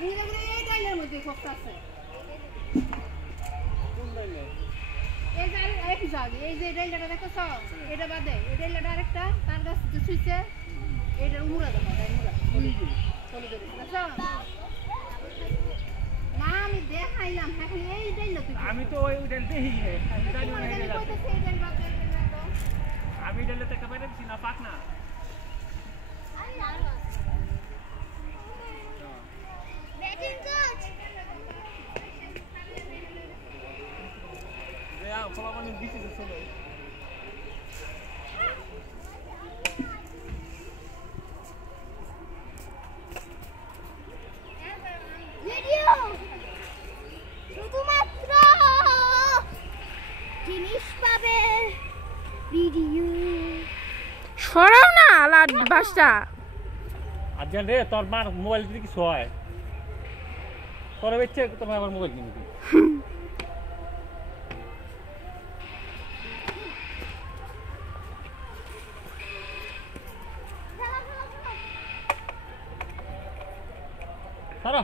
ঘুরে ঘুরে এই ডাইলের মধ্যে করতেছে কোন ডাইলে এই যে এক জায়গা এই যে ডাইলটা দেখছো এটা বাদে এই ডাইলটা আরেকটা তার কাছে যে সুইছে এইটার মুড়া দেখো তাই মুড়া চলে যাবে দেখছো না আমি দেখাইলাম এখন এই ডাইলটা তুই আমি তো ওই ডাইল দেখি আমি জানি না এই কইতেছে এই ডাইল বাদে তো আমি ডাইলে থেকে বাইরে দিছি না পাক না ব্যাটিং কোচ রেয়া ফলা পানি দিছি তো চলো ভিডিও শুধুমাত্র জিনিস পাবে ভিডিও সরাও না লাড বাসটা আজকাল রে তোর মার মোবাইল দিয়ে কিছু হয় তোর ইচ্ছে তোমার আমার মোবাইল কিনে দিই সারা